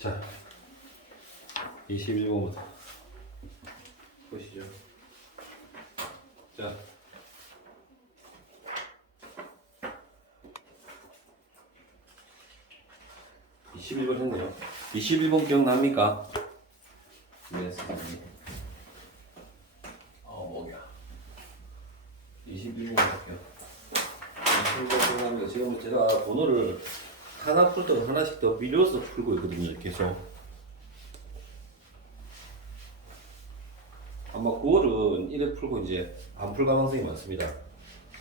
자, 21번부터 보시죠. 자, 21번 했네요. 21번 기억납니까? 네, 선생님. 뭐야. 21번 할게요. 21번 기억납니다. 지금 제가 번호를 하나 풀 때도 하나씩 더 미뤄서 풀고 있거든요, 계속. 아마 9월은 1회 풀고 이제 안 풀 가능성이 많습니다.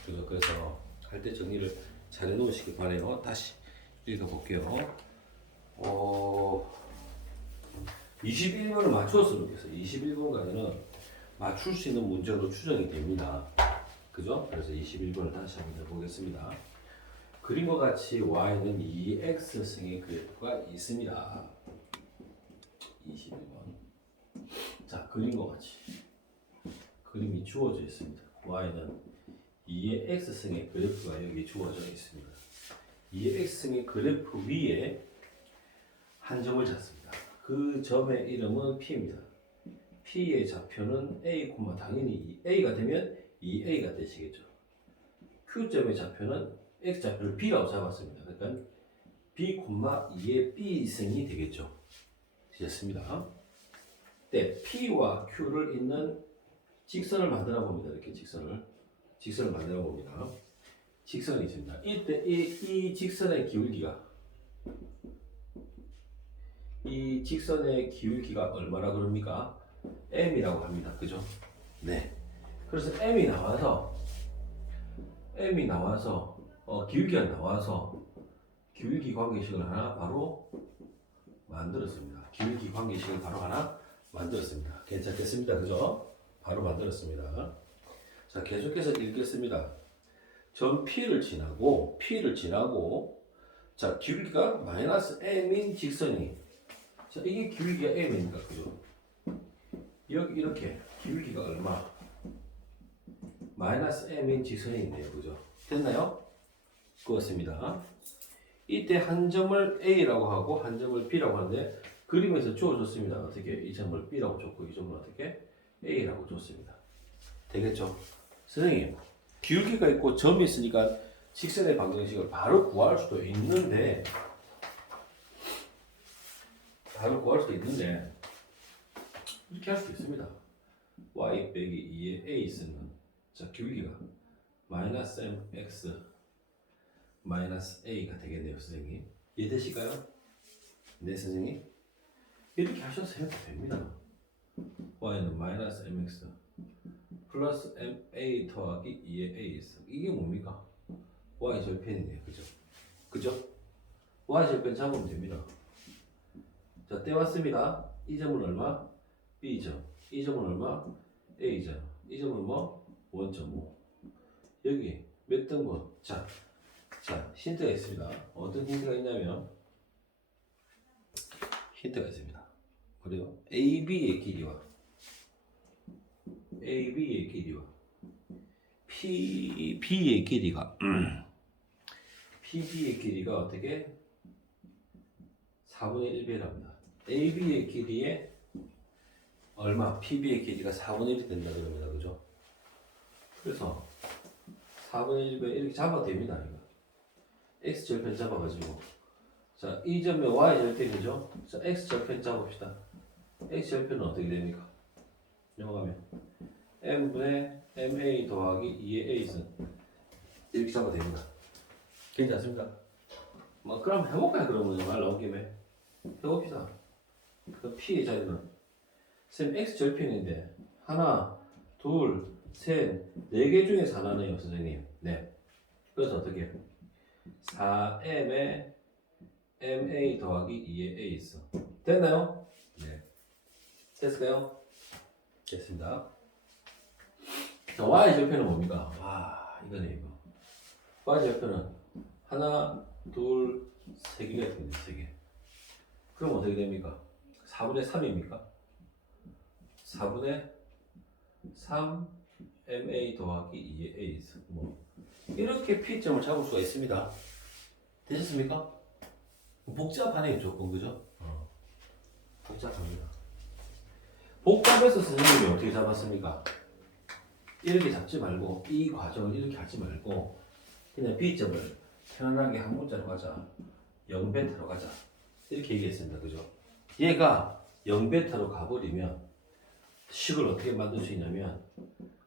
그래서 할 때 정리를 잘 해놓으시기 바라요. 다시 읽어볼게요. 21번을 맞추었으면 좋겠어요. 21번까지는 맞출 수 있는 문제로 추정이 됩니다. 그죠? 그래서 21번을 다시 한번 해보겠습니다. 그림과 같이 y는 2x승의 그래프가 있습니다. 21번. 자, 그림과 같이 그림이 주어져 있습니다. y는 2의 x승의 그래프가 여기 주어져 있습니다. 2의 x승의 그래프 위에 한 점을 잡습니다. 그 점의 이름은 P입니다. P의 좌표는 A, 당연히 A가 되면 2A가 되시겠죠. Q점의 좌표는 X좌표를 B라고 잡았습니다. 그러니까 B, 2의 B승이 되겠죠. 되셨습니다. 네, P와 Q를 잇는 직선을 만들어 봅니다. 이렇게 직선을 만들어 봅니다. 직선이 있습니다. 이때 이 직선의 기울기가 얼마나 그럽니까? m이라고 합니다. 그죠? 네. 그래서 m이 나와서 기울기가 나와서 기울기 관계식을 하나 바로 만들었습니다. 괜찮겠습니다. 그죠? 바로 만들었습니다. 자, 계속해서 읽겠습니다. 점 P를 지나고 자, 기울기가 마이너스 m인 직선이, 자, 이게 기울기가 m입니까? 그죠? 여기 이렇게 기울기가 얼마? 마이너스 m인 직선이 있네요. 그죠? 됐나요? 그렇습니다. 이때 한 점을 A라고 하고 한 점을 B라고 하는데 그림에서 주어졌습니다. 어떻게? 이 점을 B라고 줬고 이 점을 어떻게? A라고 줬습니다. 되겠죠? 선생님, 기울기가 있고 점이 있으니까 직선의 방정식을 바로 구할 수도 있는데 이렇게 할 수도 있습니다. y 빼기 2의 a 있으면, 자, 기울기가 마이너스 mx 마이너스 a가 되겠네요. 선생님, 이해되실까요? 네, 선생님. 이렇게 하셔서 해도 됩니다. y는 마이너스 mx 플러스 ma 더하기 2의 a 있어. 이게 뭡니까? y 절편이네요. 그죠? y 절편 잡으면 됩니다. 자, 떼왔습니다. 이 점은 얼마? b점. 이 점은 얼마? a점. 이 점은 뭐? 1.5. 여기 몇 등분? 자, 힌트가 있습니다. 어떤 힌트가 있냐면, 그래요. AB의 길이와 PB의 길이가 어떻게? 4분의 1배랍니다. AB의 길이에 얼마? PB의 길이가 4분의 1이 된다 그럽니다. 그죠? 그래서 4분의 1배 이렇게 잡아도 됩니다. 이거. X 절편 잡아가지고, 자, 이 점의 Y 절편이죠? 자, X 절편 잡읍시다. X 절편은 어떻게 됩니까? 넘어가면 M분의 MA 더하기 2의 A승, 이렇게 잡아도 됩니다. 괜찮습니까? 뭐 그럼 해볼까요? 그러면 말 나온 김에 해봅시다. 그 P의 자리는 쌤 X 절편인데 하나, 둘, 셋, 네 개 중에서 하나네요, 선생님. 네. 그래서 어떻게? 4m에 ma 더하기 2의 a 있어. 됐나요? 네. 됐을까요? 됐습니다. 자, y 절편은 뭡니까? 와, 이거네, 이거. y 절편은 하나, 둘, 세 개가 있거든요, 세 개. 그럼 어떻게 됩니까? 4분의 3입니까? 4분의 3 ma 더하기 2의 a 있어. 뭐 이렇게 P점을 잡을 수가 있습니다. 되셨습니까? 복잡하네요, 조금. 그죠? 복잡합니다. 복잡해서 선생님이 어떻게 잡았습니까? 이렇게 잡지 말고 이 과정을 이렇게 하지 말고 그냥 B점을 편안하게 한 문자로 가자. 0베타로 가자. 이렇게 얘기했습니다. 그죠? 얘가 0베타로 가버리면 식을 어떻게 만들 수 있냐면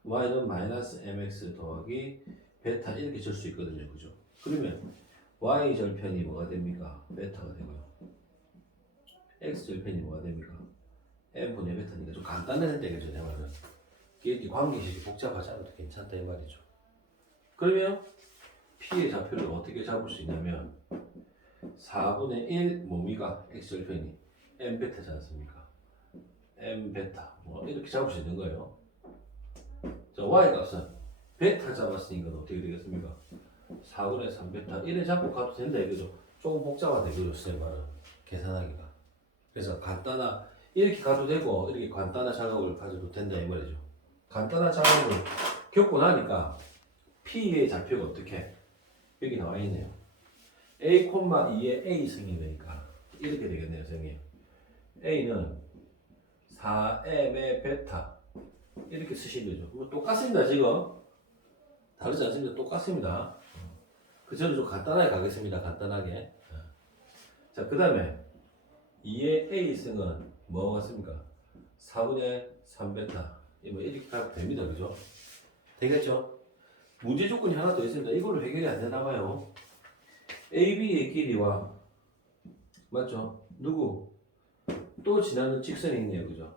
y는 마이너스 mx 더하기 베타 이렇게 줄 수 있거든요. 그죠? 그러면 y 절편이 뭐가 됩니까? 베타가 되고요. x 절편이 뭐가 됩니까? m분의 베타니까 좀 간단했는데 그죠? 내 말은. 이게 관계식이 복잡하지 않아도 괜찮다 이 말이죠. 그러면 P의 좌표를 어떻게 잡을 수 있냐면 4분의 1 뭡니까? x절편이 m베타지 않습니까? m베타 뭐 이렇게 잡을 수 있는 거예요. 자, y 값은 베타 잡았으니까 어떻게 되겠습니까? 4분의 3베타 1에 잡고 가도 된다 이거죠. 조금 복잡하다 이거죠. 쌤 말은 계산하기가. 그래서 간단한 이렇게 가도 되고 이렇게 간단한 작업을 가져도 된다 이 말이죠. 간단한 작업을 겪고 나니까 P의 좌표가 어떻게 여기 나와 있네요. A, 2의 A 승이니까 이렇게 되겠네요, 선생님. A는 4m의 베타 이렇게 쓰시면 되죠. 뭐 똑같습니다, 지금. 다르지 않습니다. 똑같습니다. 그 저는 좀 간단하게 가겠습니다. 간단하게. 자, 그 다음에 2의 A 승은 뭐가 같습니까? 4분의 3베타 뭐 이렇게 가도 됩니다, 그죠? 되겠죠? 문제 조건이 하나 더 있습니다. 이걸로 해결이 안 되나 봐요. AB의 길이와 맞죠? 누구? 또 지나는 직선이 있네요. 그죠?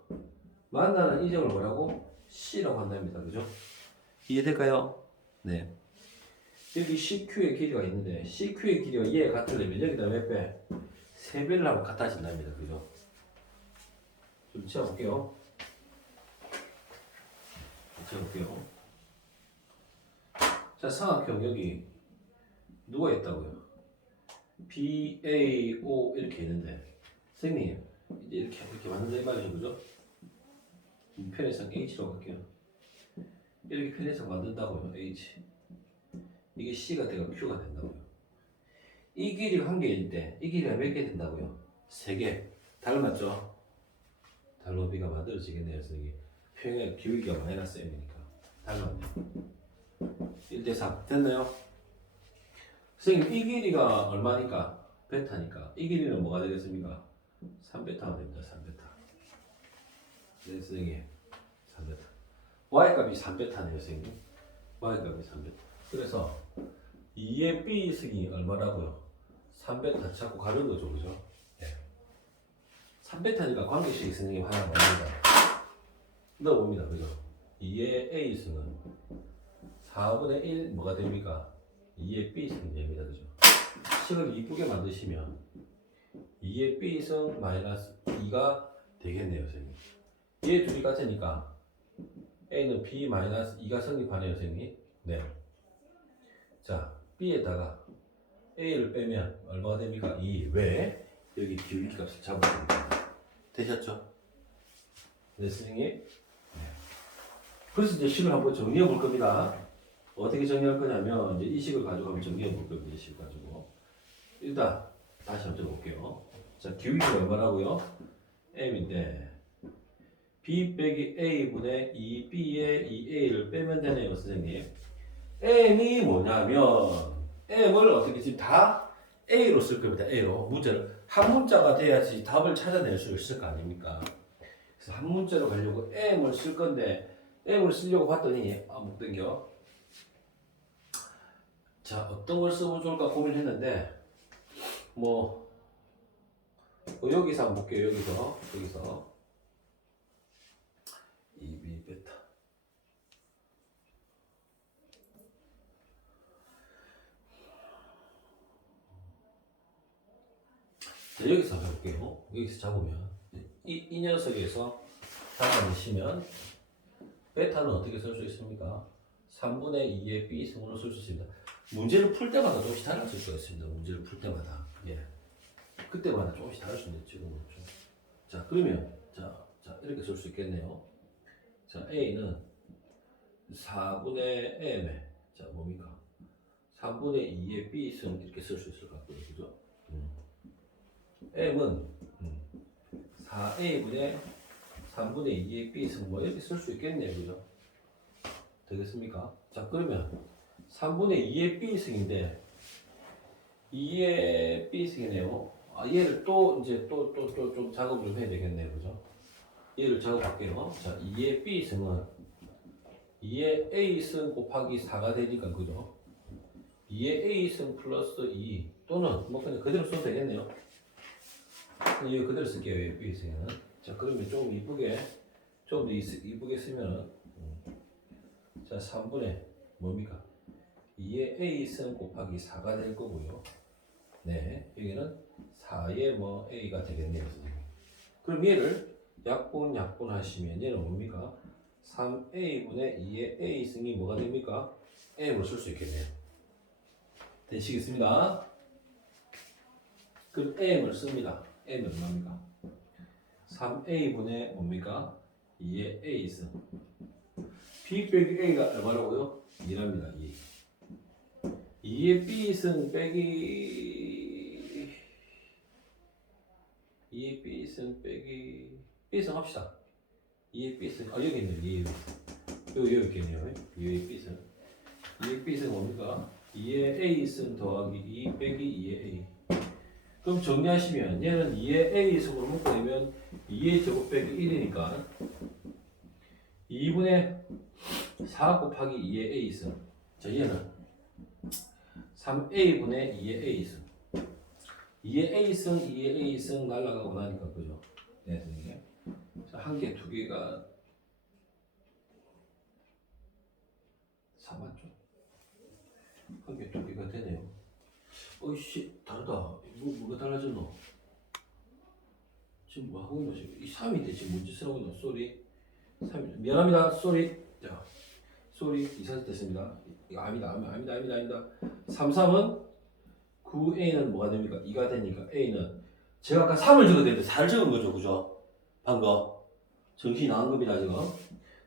만나는 이 점을 뭐라고? C라고 한답니다. 그죠? 이해될까요? 네. 여기 CQ의 길이가 있는데 CQ의 길이가 얘가 같으려면 여기다 몇 배? 3배를 하면 같아진답니다. 그죠? 좀 채워볼게요. 채워볼게요. 자, 삼각형 여기 누가 있다고요? B, A, O 이렇게 있는데 선생님 이제 이렇게 만든다 이 말이죠. 그죠? 편의상 H로 갈게요. 이렇게 편의상 만든다고요. H 이게 C가 되고 Q가 된다고요. 이 길이가 한 개일 때 이 길이가 몇 개 된다고요? 3개. 닮았죠? 달로비가 만들어지겠네요. 선생님 평행 기울기가 마이너스 M이니까 닮았네요. 1대3 됐나요? 선생님 이 길이가 얼마니까? 베타니까 이 길이는 뭐가 되겠습니까? 3베타가 됩니다. 3베타. 네, 선생님 3베타. y값이 3베타네요. 선생님 y값이 3베타. 그래서 2의 b승이 얼마라고요? 3베타 자꾸 가는 거죠. 그죠? 네. 3베타니까 관계식 선생님 하나 넣습니다. 넣어봅니다. 그죠? 2의 a승은 4분의 1 뭐가 됩니까? 2의 b승이 됩니다. 그죠? 식을 이쁘게 만드시면 2의 b승 마이너스 2가 되겠네요. 선생님 얘 둘이 같으니까 a는 b 마이너스 2가 성립하네요. 선생님 네. 자 b에다가 a를 빼면 얼마가 됩니까? 2. 왜? 여기 기울기 값을 잡아줍니다. 되셨죠? 네, 선생님. 네. 그래서 이제 식을 한번 정리해 볼 겁니다. 어떻게 정리할 거냐면 이제 이 식을 가지고 한번 정리해 볼 겁니다. 이 식을 가지고 일단 다시 한번 적어볼게요. 자 기울기가 얼마라고요? m인데 b 빼기 a분의 2b의 2a를 빼면 되네요. 선생님 m이 뭐냐면 m을 어떻게 지금 다 a로 쓸 겁니다. a로 문제를 한 문자가 돼야지 답을 찾아낼 수 있을 거 아닙니까? 그래서 한 문자로 가려고 m을 쓸 건데 m을 쓰려고 봤더니 못 땡겨. 자 어떤 걸 쓰면 좋을까 고민했는데 뭐 여기서 한번 볼게요. 여기서 2b 베타 자, 여기서 해볼게요. 여기서 잡으면 이 녀석에서 잡아내시면 베타는 어떻게 쓸 수 있습니까? 3분의 2의 b승으로 쓸 수 있습니다. 문제를 풀 때마다 조금씩 달라질 수가 있습니다. 문제를 풀 때마다 예, 그때마다 조금씩 다를 수 있는데 지금은 좀. 자 그러면 자 이렇게 쓸 수 있겠네요. 자 a는 4분의 m에 자 뭡니까? 3분의 2의 b승 이렇게 쓸 수 있을 것 같고요. 그죠? m은 4a분의 3분의 2의 b승 뭐 이렇게 쓸 수 있겠네요. 그죠? 되겠습니까? 자, 그러면 3분의 2의 b승인데 2의 b승이네요. 얘를 또 이제 또 좀 작업을 좀 해야 되겠네요. 그죠? 얘를 작업할게요. 자, 2의 b승은 2의 a승 곱하기 4가 되니까 그죠? 2의 a승 플러스 2 또는 뭐 그냥 그대로 써도 되겠네요. 이거 그대로 쓸게요. b승은. 자, 그러면 좀 이쁘게 좀 더 이쁘게 쓰면 자, 3분의 뭡니까? 2의 a승 곱하기 4가 될 거고요. 네, 여기는 4의 뭐 a가 되겠네요. 선생님. 그럼 얘를 약분 하시면 얘는 뭡니까? 3a분의 2의 a승이 뭐가 됩니까? m으로 쓸 수 있겠네요. 되시겠습니다. 그럼 m을 씁니다. m은 뭡니까? 3a분의 뭡니까? 2의 a승. b 빼기 a가 얼마라고요? 2랍니다. 2. 2의 b승 빼기 2의 b승 빼기 b승 합시다. 2의 b승 여기 있네요. 2의 여기 있겠네요. 2의 b승 2의 b승 뭡니까? 2의 a승 더하기 2 빼기 2의 a. 그럼 정리하시면 얘는 2의 a승으로 묶어내면 2의 제곱 빼기 1이니까 2분의 4 곱하기 2의 a승. 자, 얘는 3a분의 2의 a승. 2의 a승, 2의 a승 날라가고 나니까 그죠? 네, 선생님. 자, 한 개, 두 개가 4 맞죠? 한 개, 두 개가 되네요. 어이씨, 다르다. 뭐가 달라졌노? 지금 뭐 하고 있노? 지금 이 3인데 지금 뭔 짓을 하고 있노? 쏘리. 3이 미안합니다. 쏘리. 자, 쏘리 이사짓 됐습니다. 이거 아닙니다. 3, 3은 9a는 뭐가 됩니까? 2가 되니까 a는 제가 아까 3을 적어야 되는데 4를 적은 거죠. 그죠? 방금 정신이 나간 겁니다. 지금.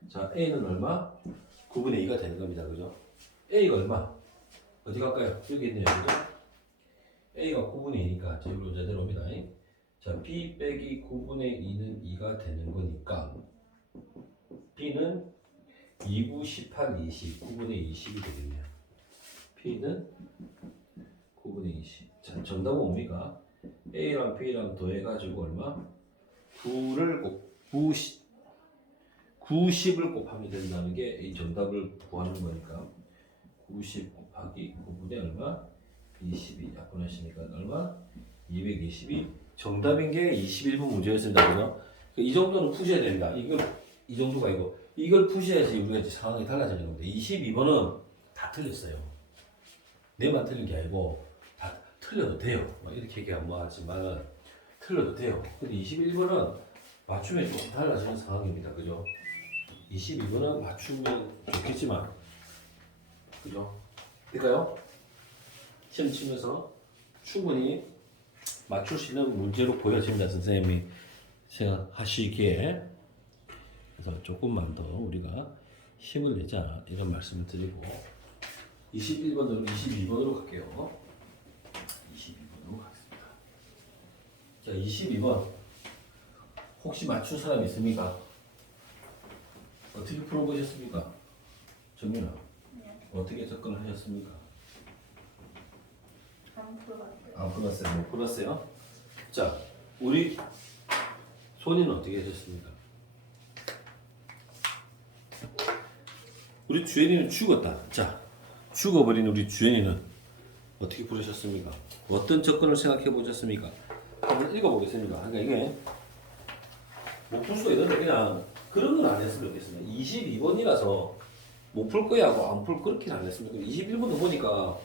자, a는 얼마? 9분의 2가 되는 겁니다. 그죠? a가 얼마? 어디 갈까요? 여기 있네요. 그죠? a가 9분의 2니까 제로 제대로 옵니다. 자, b 빼기 9분의 2는 2가 되는 거니까 b는 2, 9, 18, 20, 9분의 20이 되겠네요. p는 9분의 20. 자, 정답은 뭡니까? a랑 b랑 더해가지고 얼마? 90을 곱하면 된다는 게 이 정답을 구하는 거니까 90 곱하기 9분의 얼마? 22 약분하시니까 얼마? 220이 정답인 게 21번 문제였습니다. 그죠? 이 정도는 푸셔야 됩니다. 이 정도가 이걸 푸셔야지 우리가 이제 상황이 달라지는 건데 22번은 다 틀렸어요. 내만 틀린 게 아니고 다 틀려도 돼요. 이렇게 얘기하면 뭐 하지만 틀려도 돼요. 근데 21번은 맞추면 조금 달라지는 상황입니다. 그죠? 22번은 맞추면 좋겠지만 그죠? 될까요? 시험 치면서 충분히 맞출 수 있는 문제로 보여집니다. 선생님이 생각하시기에. 그래서 조금만 더 우리가 힘을 내자 이런 말씀을 드리고 21번으로 22번으로 갈게요. 22번으로 가겠습니다. 자, 22번 혹시 맞춘 사람 있습니까? 어떻게 풀어보셨습니까? 정민아, 네. 어떻게 접근을 하셨습니까? 안 풀어봤어요. 안 풀었어요. 못 풀었어요? 자, 우리 손이는 어떻게 하셨습니까? 우리 주연이는 죽었다. 자, 죽어버린 우리 주연이는 어떻게 부르셨습니까? 어떤 접근을 생각해 보셨습니까? 한번 읽어보겠습니다. 그러니까 이게 못 풀 수가 있는데 그냥 그런 건 안 했으면 좋겠습니다. 22번이라서 못 풀 거야 하고 안 풀 그렇게는 안 했습니다. 21번도 보니까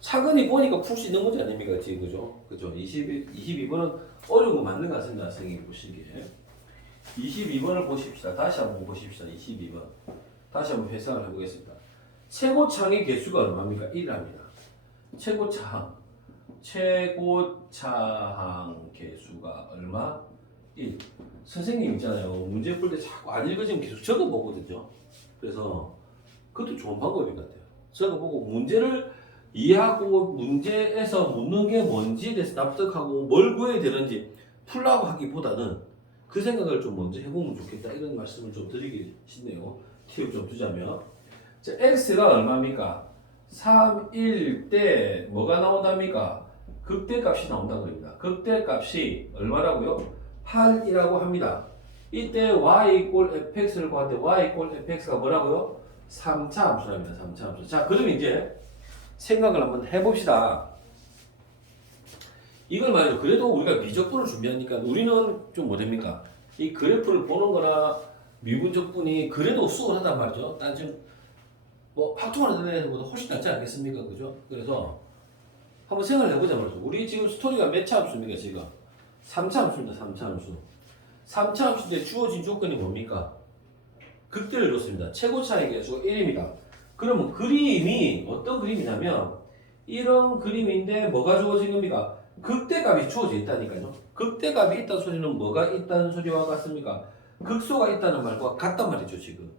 차근히 보니까 풀 수 있는 문제 아닙니까? 지금 그죠? 그죠? 22번은 어려운 거 맞는 것 같습니다. 선생님이 보시기에. 22번을 보십시다. 다시 한번 보십시다. 22번. 다시 한번 회상을 해보겠습니다. 최고차항의 개수가 얼마입니까? 1합니다. 최고차항 개수가 얼마? 1. 선생님 있잖아요. 문제 풀 때 자꾸 안 읽어지면 계속 적어보거든요. 그래서 그것도 좋은 방법인 것 같아요. 적어보고 문제를 이해하고 문제에서 묻는 게 뭔지에 대해서 납득하고 뭘 구해야 되는지 풀라고 하기보다는 그 생각을 좀 먼저 해보면 좋겠다. 이런 말씀을 좀 드리기 싶네요. 팁을 좀 주자면. 자, x가 얼마입니까? 3일 때 뭐가 나온답니까? 극대값이 나온다고 합니다. 극대값이 얼마라고요? 8이라고 합니다. 이때 y = fx를 구하는데 y = fx가 뭐라고요? 3차 함수랍니다. 3차 함수. 자, 그럼 이제 생각을 한번 해봅시다. 이걸 말이죠. 그래도 우리가 미적분을 준비하니까 우리는 좀 뭐됩니까? 이 그래프를 보는 거나 미분적분이 그래도 수월하단 말이죠. 단순 뭐 학통하는 데는 보다 훨씬 낫지 않겠습니까? 그죠? 그래서 한번 생각을 해보자 말이죠. 우리 지금 스토리가 몇 차 함수입니까? 지금 3차 함수입니다. 3차 함수. 3차 함수인데 주어진 조건이 뭡니까? 극대를 줬습니다. 최고차의 개수가 1입니다. 그러면 그림이 어떤 그림이냐면 이런 그림인데 뭐가 주어진 겁니까? 극대값이 주어져 있다니까요. 극대값이 있다는 소리는 뭐가 있다는 소리와 같습니까? 극소가 있다는 말과 같단 말이죠, 지금.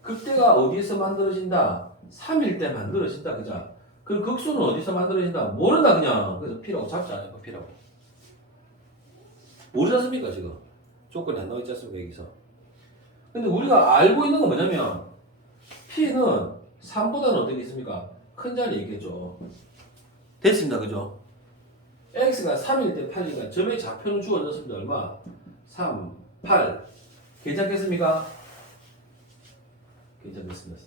극대가 어디에서 만들어진다? 3일 때 만들어진다, 그죠? 그 극소는 어디서 만들어진다? 모른다, 그냥. 그래서 P라고 잡잖아요, P라고. 모르지 않습니까, 지금? 조건이 안 나와 있지 않습니까, 여기서? 근데 우리가 알고 있는 건 뭐냐면, P는 3보다는 어떻게 있습니까? 큰 자리에 있겠죠. 됐습니다, 그죠? X가 3일 때 8이니까 점의 좌표는 주어졌습니다. 얼마? 3, 8. 괜찮겠습니까? 괜찮겠습니다.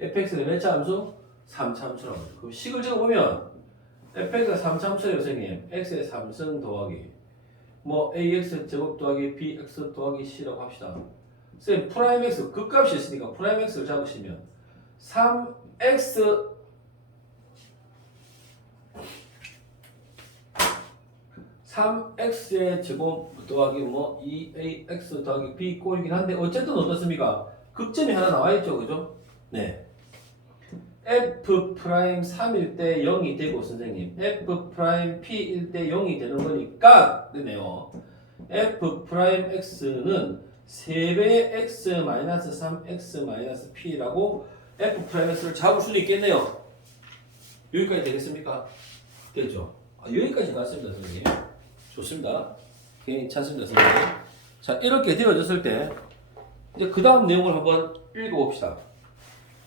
fx는 몇 차 함수? 3차 함수라고 하죠. 그럼 식을 적어보면 fx가 3차 함수예요, 선생님. x의 3승 더하기 뭐 ax 제곱 더하기 bx 더하기 c라고 합시다. 선생님 프라임 x 극값이 있으니까 프라임 x를 잡으시면 3x 3x의 제곱 더하기 뭐 2ax 더하기 b 꼴이긴 한데 어쨌든 어떻습니까? 극점이 하나 나와있죠, 그죠? 네. f 프라임 3일 때 0이 되고 선생님 f 프라임 p일 때 0이 되는 거니까 되네요. f 프라임 x는 3배의 x 마이너스 3x 마이너스 p라고 f 프라임 x를 잡을 수도 있겠네요. 여기까지 되겠습니까? 되죠? 여기까지 났습니다, 선생님. 좋습니다. 괜찮습니다, 선생님. 자, 이렇게 되어졌을 때 이제 그 다음 내용을 한번 읽어봅시다.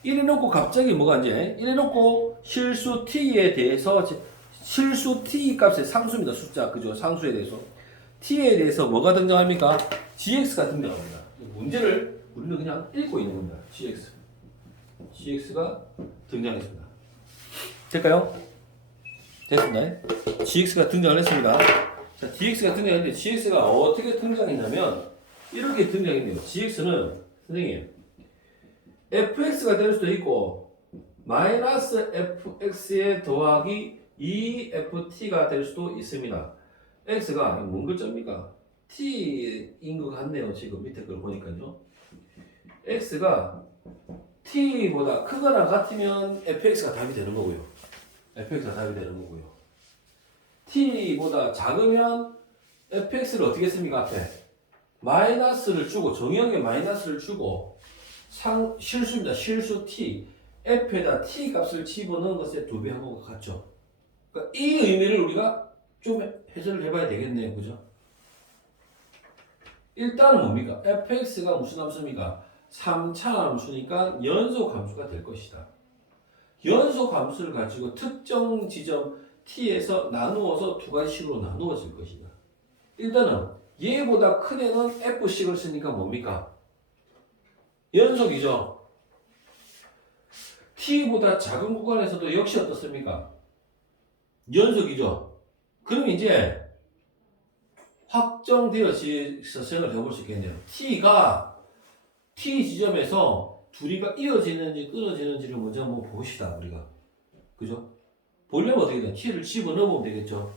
이래놓고 갑자기 뭐가 이제 이래놓고 실수 t에 대해서 실수 t 값의 상수입니다. 숫자 그죠? 상수에 대해서 t에 대해서 뭐가 등장합니까? gx가 등장합니다. 문제를 우리는 그냥 읽고 있는 겁니다. gx가 등장했습니다. 될까요? 됐습니다. gx가 등장을 했습니다. 자, dx가 등장했는데 gx가 어떻게 등장했냐면 이렇게 등장했네요. gx는 선생님 fx가 될 수도 있고 마이너스 fx에 더하기 2ft가 될 수도 있습니다. x가 뭔 글자입니까? t인 것 같네요. 지금 밑에 걸 보니까요. x가 t보다 크거나 같으면 fx가 답이 되는 거고요. fx가 답이 되는 거고요. t보다 작으면 fx를 어떻게 했습니까? 앞에 마이너스를 주고 정의역에 마이너스를 주고 실수입니다. 실수 t f에다 t 값을 집어넣은 것의 2배하고 같죠. 그러니까 이 의미를 우리가 좀 해설을 해봐야 되겠네요. 그죠? 일단은 뭡니까? fx가 무슨 함수입니까? 3차 함수니까 연속 함수가 될 것이다. 연속 함수를 가지고 특정 지점 t에서 나누어서 두 가지식으로 나누어질 것이다. 일단은 얘보다 큰 애는 f식을 쓰니까 뭡니까? 연속이죠. t보다 작은 구간에서도 역시 어떻습니까? 연속이죠. 그럼 이제 확정되어서 생각을 해볼 수 있겠네요. t가 t 지점에서 둘이가 이어지는지 끊어지는지를 먼저 한번 봅시다. 우리가 그죠? 보려면 어떻게 돼? t를 집어넣으면 되겠죠.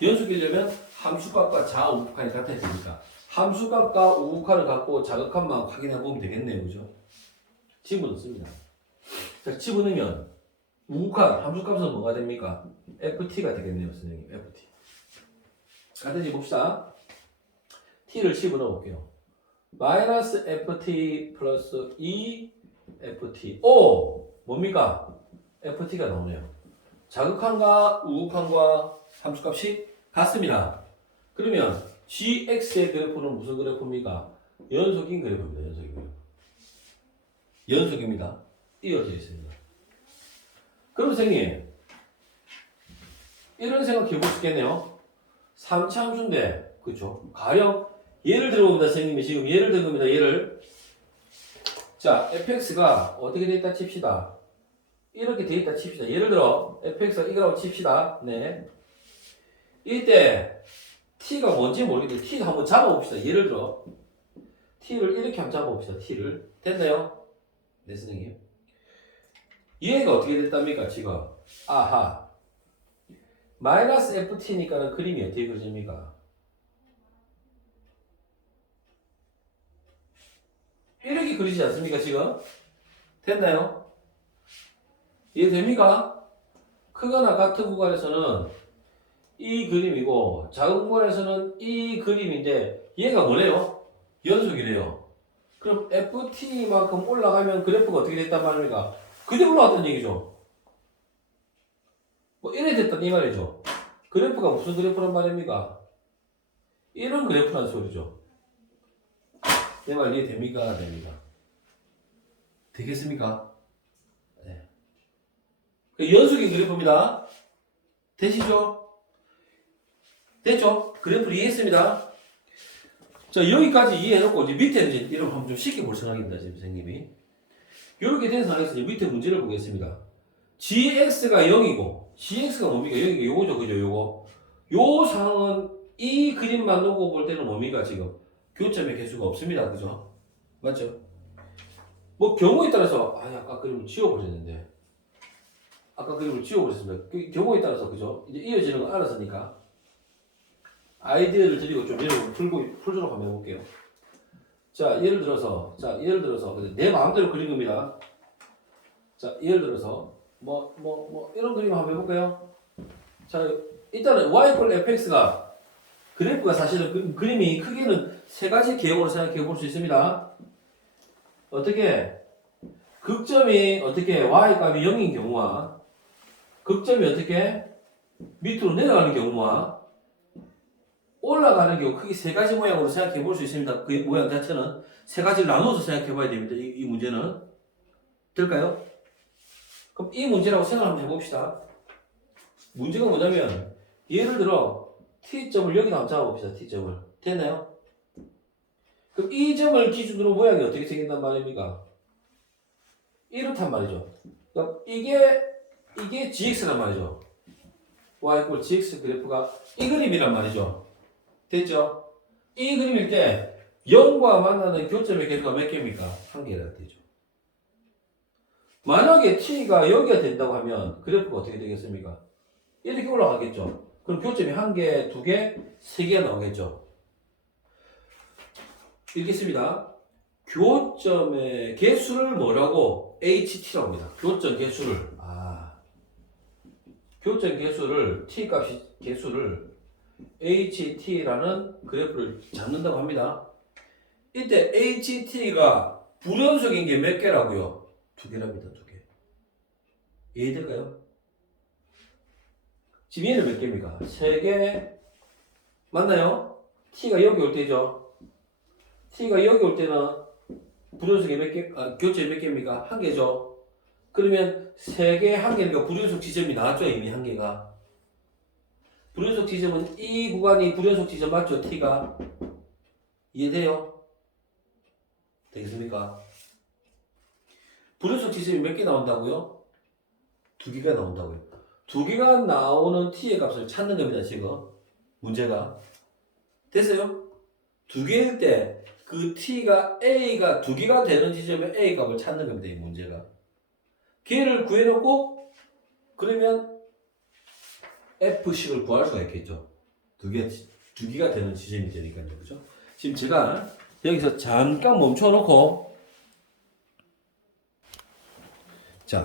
연속이려면 함수값과 좌우극한이 같아야 되니까 함수값과 우극한을 갖고 자극한만 확인해 보면 되겠네요. 그죠? 집어넣습니다. 자, 집어넣으면 우극한 함수값은 뭐가 됩니까? ft가 되겠네요. 선생님 ft 같은지 봅시다. t를 집어넣어 볼게요. 마이너스 ft 플러스 2ft 오! 뭡니까? ft가 나오네요. 자극한과 우극한과 함수값이 같습니다. 그러면 gx의 그래프는 무슨 그래프입니까? 연속인 그래프입니다. 연속인 그래프. 연속입니다. 이어져 있습니다. 그럼 선생님 이런 생각 해볼 수 있겠네요. 3차 함수인데 그쵸? 가령 예를 들어봅니다. 선생님이 지금 예를 든 겁니다. 예를 자 fx가 어떻게 돼 있다 칩시다. 이렇게 돼 있다 칩시다. 예를 들어 fx가 이거라고 칩시다. 네. 이때 t가 뭔지 모르겠는데 t를 한번 잡아봅시다. 예를 들어 t를 이렇게 한번 잡아봅시다. t를 됐나요? 네 선생님. 얘가 어떻게 됐답니까 지금? 아하 마이너스 ft니까는 그림이 어떻게 그려집니까? 이렇게 그리지 않습니까 지금? 됐나요? 이해됩니까? 크거나 같은 구간에서는 이 그림이고 작은 구간에서는 이 그림인데 얘가 뭐래요? 연속이래요. 그럼 ft만큼 올라가면 그래프가 어떻게 됐단 말입니까? 그대로 올라갔다는 얘기죠. 뭐 이래 됐다 이 말이죠. 그래프가 무슨 그래프란 말입니까? 이런 그래프란 소리죠. 내 말 이해됩니까? 됩니까? 되겠습니까? 네. 연속인 그래프입니다. 되시죠? 됐죠? 그래프를 이해했습니다. 자, 여기까지 이해해놓고, 이제 밑에 이제 이런 한번 좀 쉽게 볼 생각입니다, 지금 선생님이. 이렇게 된 상황에서 이제 밑에 문제를 보겠습니다. gx가 0이고, gx가 뭡니까? 0이고, 요거죠, 그죠, 요거. 요 상황은 이 그림만 놓고 볼 때는 뭡니까, 지금? 교점의 개수가 없습니다, 그죠? 맞죠? 뭐, 경우에 따라서, 아까 그림을 지워버렸는데. 아까 그림을 지워버렸습니다. 그 경우에 따라서, 그죠? 이제 이어지는 거 알았으니까. 아이디어를 드리고 좀 예를 풀도록 한번 해볼게요. 자, 예를 들어서, 내 마음대로 그린 겁니다. 자, 예를 들어서, 이런 그림 한번 해볼까요? 자, 일단은 y = fx가, 그래프가 사실은 그림이 크게는 세 가지 개형으로 생각해 볼 수 있습니다. 어떻게? 극점이 어떻게 y 값이 0인 경우와, 극점이 어떻게? 밑으로 내려가는 경우와, 올라가는 경우 크게 세 가지 모양으로 생각해 볼 수 있습니다. 그 모양 자체는 세 가지를 나누어서 생각해 봐야 됩니다. 이 문제는. 될까요? 그럼 이 문제라고 생각 한번 해봅시다. 문제가 뭐냐면 예를 들어 t점을 여기다 한번 잡아봅시다. t점을. 됐나요? 그럼 이 점을 기준으로 모양이 어떻게 생긴단 말입니까? 이렇단 말이죠. 그럼 이게 gx란 말이죠. y = gx 그래프가 이 그림이란 말이죠. 됐죠? 이 그림일 때 0과 만나는 교점의 개수가 몇 개입니까? 한 개가 되죠. 만약에 t가 여기가 된다고 하면 그래프가 어떻게 되겠습니까? 이렇게 올라가겠죠. 그럼 교점이 한 개, 두 개, 세 개가 나오겠죠. 읽겠습니다. 교점의 개수를 뭐라고? HT라고 합니다. 교점 개수를. 교점 개수를, t 값이 개수를 HT라는 그래프를 잡는다고 합니다. 이때 HT가 불연속인 게 몇 개라고요? 두 개랍니다. 두 개. 이해될까요? 지금 얘는 몇 개입니까? 세 개. 맞나요? T가 여기 올 때죠. T가 여기 올 때는 불연속이 몇 개? 교점이 몇 개입니까? 한 개죠. 그러면 세 개, 한 개니까 불연속 지점이 나왔죠. 이미 한 개가. 불연속 지점은 이 구간이 불연속 지점 맞죠? T가. 이해돼요? 되겠습니까? 불연속 지점이 몇 개 나온다고요? 두 개가 나온다고요. 두 개가 나오는 t의 값을 찾는 겁니다. 지금 문제가. 됐어요? 두 개일 때 그 t가 a가 두 개가 되는 지점에 a 값을 찾는 겁니다. 이 문제가. 걔를 구해놓고 그러면 f식을 구할 수가 있겠죠. 두 개가 되는 지점이 되니까요. 그죠? 지금 제가 여기서 잠깐 멈춰놓고 자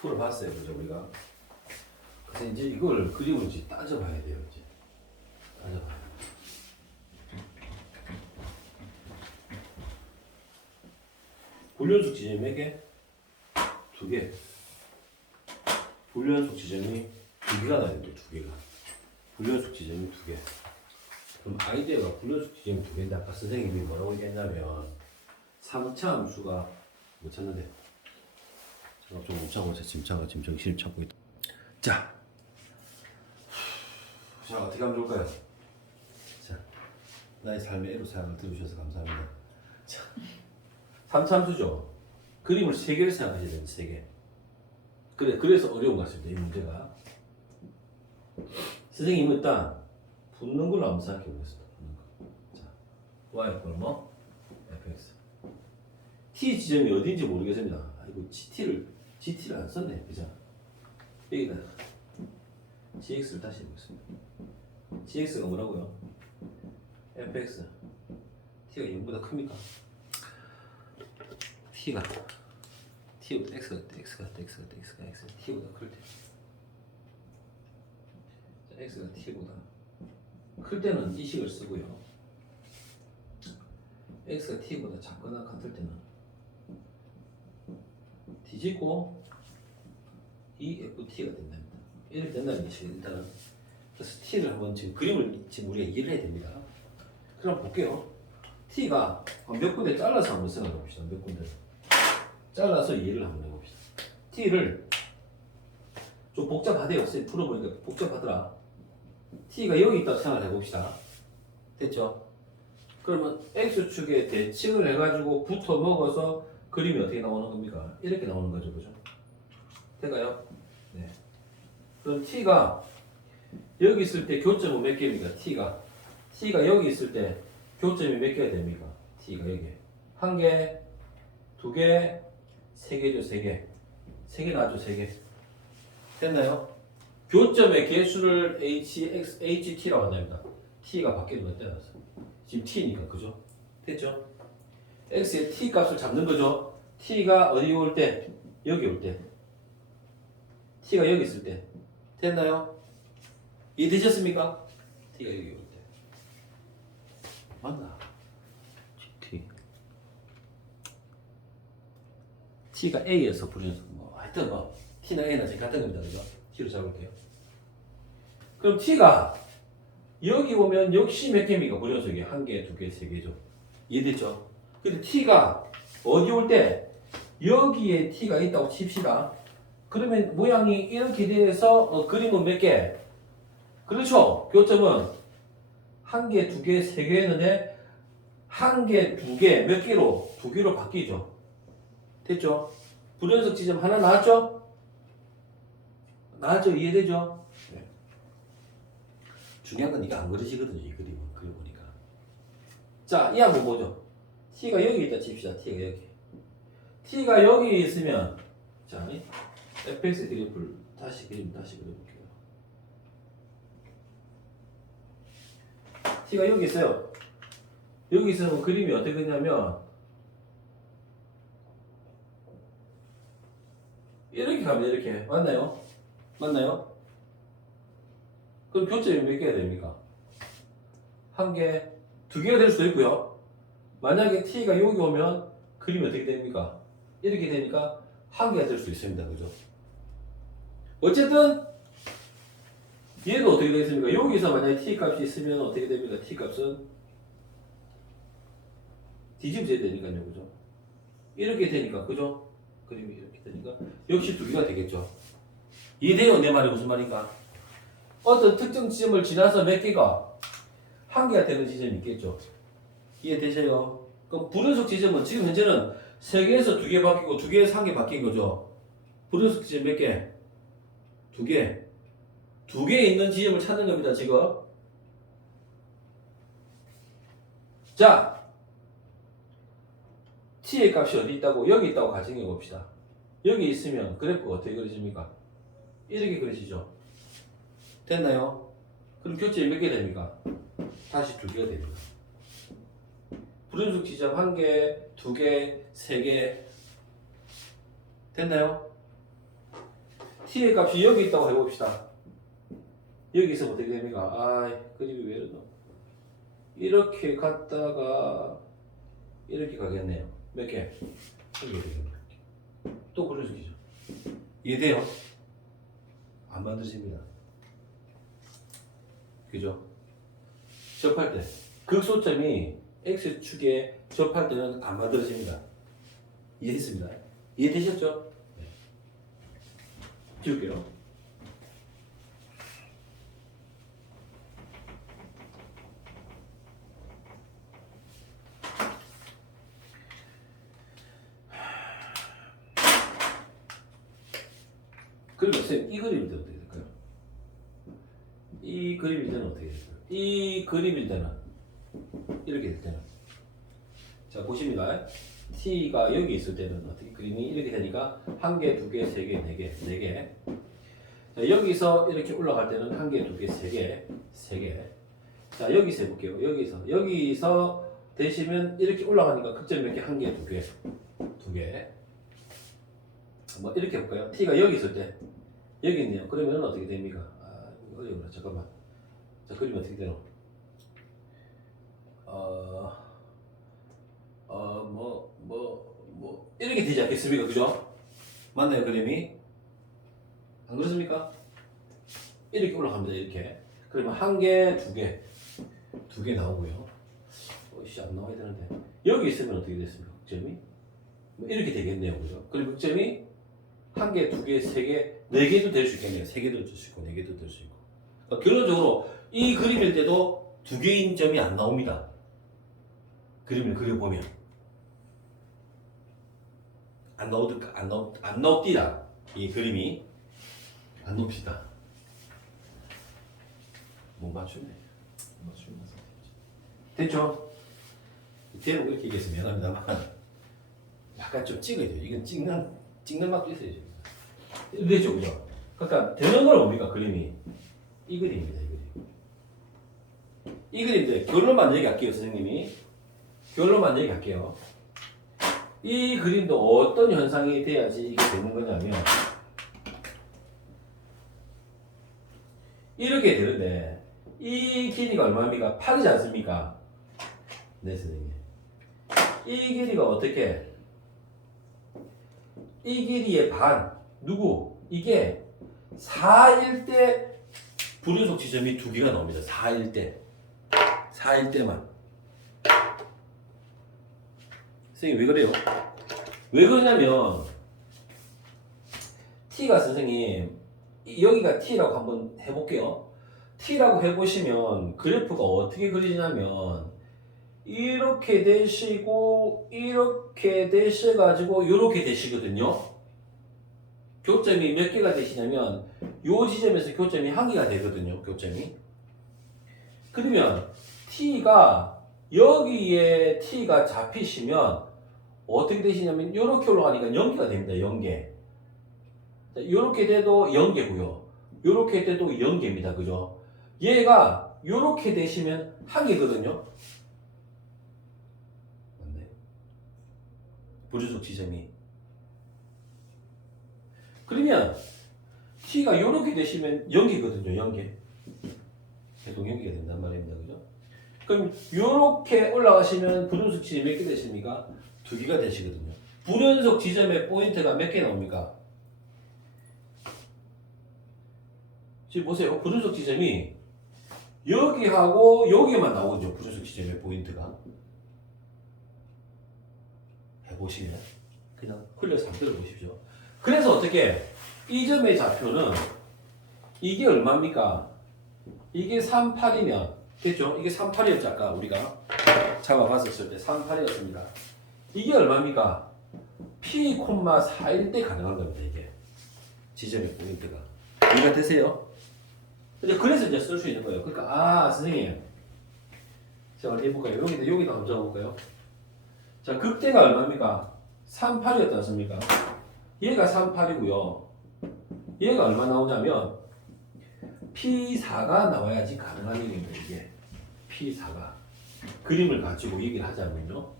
풀어봤어요. 그죠? 우리가. 그래서 이제 이걸 그림을 이제 따져봐야 돼요. 이제 따져봐야. 불연속 지점이 몇 개? 두 개. 불연속 지점이 두 개가 나요. 또 두 개가. 불연속 지점이 두 개. 그럼 아이디어가 불러줄 지점 두 개인데 아까 선생님이 뭐라고 얘기했냐면 3차 함수가 뭐 찾는데 제가 좀 못 찾고 지금 정신을 찾고 있다. 자 어떻게 하면 좋을까요? 자 나의 삶의 애로사항을 들으셔서 감사합니다. 자 3차 함수죠. 그림을 3개를 생각하셔야 됩니다. 3개. 그래서 어려운 것 같습니다. 이 문제가. 선생님은 일단 붙는 걸로 한번 생각해 보겠습니다. 자, y 뭐? fx. t 지점이 어딘지 모르겠습니다. 아이고 gt를 안 썼네, 그죠? 여기다 gx를 다시 해보겠습니다. gx가 뭐라고요? fx. t가 0보다 큽니까? t보다 t보다 클 때. x가 t보다 클 때는 이 식을 쓰고요. x가 t보다 작거나 같을 때는 뒤집고 EFT가 된답니다. 이렇게 된다는 것이 일단은 그래서 t를 한번 지금 그림을 지금 우리가 이해를 해야 됩니다. 그럼 볼게요. t가 몇 군데 잘라서 한번 생각해 봅시다. 몇 군데 잘라서 이해를 한번 해봅시다. t를 좀 복잡하대요. 풀어보니까 복잡하더라. t가 여기 있다고 생각을 해봅시다. 됐죠? 그러면 x축에 대칭을 해가지고 붙어 먹어서 그림이 어떻게 나오는 겁니까? 이렇게 나오는 거죠. 그죠? 될까요? 네. 그럼 t가 여기 있을 때 교점은 몇 개입니까? t가 여기 있을 때 교점이 몇 개가 됩니까? t가 여기 한 개, 두 개, 세 개죠. 세 개 나죠. 3개 됐나요? 교점의 개수를 ht라고 한답니다. t가 바뀌는 것 따라서 지금 t니까 그죠? 됐죠? x의 t 값을 잡는 거죠. t가 어디 올 때? 여기 올 때. t가 여기 있을 때. 됐나요? 이해되셨습니까? t가 여기 올 때. 맞나? t가 a에서 불연속 하여튼 t나 a나 지금 같은 겁니다. 그죠? t로 잡을게요. 그럼 t가 여기 오면 역시 몇 개입니까? 불연속이 한 개, 두 개, 세 개죠. 이해됐죠? 근데 t가 어디 올 때 여기에 t가 있다고 칩시다. 그러면 모양이 이렇게 돼서 그림은 몇 개? 그렇죠. 교점은 한 개, 두 개, 세 개였는데 한 개, 두 개, 몇 개로? 두 개로 바뀌죠. 됐죠? 불연속 지점 하나 나왔죠? 나왔죠? 이해되죠? 네. 중요한 건 이게 안 그려지거든요. 이 그림은 그려보니까. 자, 이 한번 보죠. t가 여기 있다 칩시다. t가 여기 있으면 자, fx 그래프를 다시 그려볼게요. t가 여기 있어요. 여기 있으면 그림이 어떻게 되냐면 이렇게 가면 이렇게 맞나요? 그럼 교점이 몇 개가 됩니까? 한 개, 두 개가 될 수도 있고요. 만약에 t가 여기 오면 그림이 어떻게 됩니까? 이렇게 되니까 한 개가 될 수 있습니다. 그죠? 어쨌든 얘도 어떻게 되겠습니까? 여기서 만약에 t 값이 있으면 어떻게 됩니까? t 값은 뒤집어져야 되니까요. 그죠? 이렇게 되니까 그죠? 그림이 이렇게 되니까 역시 두 개가 되겠죠. 이해돼요? 내 말이 무슨 말인가? 어떤 특정 지점을 지나서 몇 개가 한 개가 되는 지점이 있겠죠. 이해되세요? 그럼 불연속 지점은 지금 현재는 3개에서 2개 바뀌고 2개에서 1개 바뀐 거죠. 불연속 지점 몇 개? 2개. 2개 있는 지점을 찾는 겁니다. 지금. 자, t의 값이 어디 있다고? 여기 있다고 가정해 봅시다. 여기 있으면 그래프가 어떻게 그려집니까? 이렇게 그려지죠. 됐나요? 그럼 교점이 몇 개 됩니까? 다시 2개가 됩니다. 불연속 지점 1개, 2개, 3개 됐나요? t의 값이 여기 있다고 해봅시다. 여기 있으면 어떻게 됩니까? 그림이 왜 이러노? 이렇게 갔다가 이렇게 가겠네요. 몇 개? 1개 되겠네요. 또 불연속 지점. 이해돼요? 안 만들어집니다. 그죠? 접할 때 극소점이 x축에 접할 때는 안 만들어집니다. 이해됐습니다. 이해되셨죠? 네. 지울게요. 그리고 선생님 이 그림일 때는 어떻게 될까요? 이 그림일 때는 어떻게 될까요? 이 그림일 때는 이렇게 될 때는 자 보십니다. t가 여기 있을 때는 어떻게 그림이 이렇게 되니까 한 개, 두 개, 세 개, 네 개, 네 개. 자, 여기서 이렇게 올라갈 때는 한 개, 두 개, 세 개, 세 개. 자 여기서 해볼게요. 여기서 되시면 이렇게 올라가니까 극점 몇 개? 한 개, 두 개, 두 개. 뭐 이렇게 해볼까요? t가 여기 있을 때 여기 있네요. 그러면 어떻게 됩니까? 아 이거 어려워라. 잠깐만. 자 그림 어떻게 되노? 이렇게 되지 않겠습니까? 그죠? 맞나요, 그림이? 안 그렇습니까? 이렇게 올라갑니다, 이렇게. 그러면 한 개, 두 개 나오고요. 어이씨, 안 나와야 되는데. 여기 있으면 어떻게 됐습니까? 극점이? 뭐 이렇게 되겠네요, 그죠? 그리고 극점이 한 개, 두 개, 세 개, 네 개도 될 수 있겠네요. 세 개도 될 수 있고, 네 개도 될 수 있고. 그러니까 결론적으로 이 그림일 때도 두 개인 점이 안 나옵니다. 그림을 그려보면. 안 나옵디다. 이 그림이. 안 나옵시다. 못 맞추네. 됐죠? 뒤에는 이렇게 얘기해서 미안합니다만 약간 좀 찍어야 돼요. 이건 찍는 맛도 있어야죠. 되죠, 그죠? 그러니까 되는 건 뭡니까, 그림이? 이 그림입니다, 이 그림. 이 그림인데 결론만 얘기할게요, 선생님이. 결론만 얘기할게요. 이 그림도 어떤 현상이 돼야지 이게 되는 거냐면 이렇게 되는데 이 길이가 얼마입니까? 8이지 않습니까? 네, 선생님. 이 길이가 어떻게? 이 길이의 반. 누구? 이게 4일 때 불연속 지점이 두 개가 나옵니다. 4일 때. 4일 때만. 선생님 왜 그래요? 왜 그러냐면 t가 선생님 여기가 t라고 한번 해볼게요. t라고 해보시면 그래프가 어떻게 그리냐면 이렇게 되시고 이렇게 되셔가지고 이렇게 되시거든요. 교점이 몇 개가 되시냐면 요 지점에서 교점이 한 개가 되거든요. 교점이. 그러면 t가 여기에 t가 잡히시면 어떻게 되시냐면 이렇게 올라가니까 0개가 됩니다. 0개. 이렇게 돼도 0개고요. 이렇게 돼도 0개입니다. 그죠? 얘가 이렇게 되시면 1개거든요. 맞네. 불연속 지점이. 그러면 t가 이렇게 되시면 0개거든요. 0개. 계속 0개가 된단 말입니다. 그죠? 그럼 이렇게 올라가시면 불연속 지점이 몇 개 되십니까? 2개가 되시거든요. 불연속 지점의 포인트가 몇 개 나옵니까? 지금 보세요. 불연속 지점이 여기하고 여기만 나오죠. 불연속 지점의 포인트가. 해보시면 그냥 흘려서 한번 들어보십시오. 그래서 어떻게 이 점의 좌표는 이게 얼마입니까? 이게 38이면 됐죠? 이게 38이었죠. 아까 우리가 잡아봤었을 때 38이었습니다. 이게 얼마입니까? P, 4일 때 가능한 겁니다. 이게 지점의 포인트가. 이해가 되세요? 그래서 이제 쓸 수 있는 거예요. 그러니까 선생님 자 어디 해볼까요? 여기다 한번 적어볼까요? 자 극대가 얼마입니까? 38이었지 않습니까? 얘가 38이고요. 얘가 얼마 나오냐면 P4가 나와야지 가능한 일입니다. 이게 P4가 그림을 가지고 얘기를 하자면요.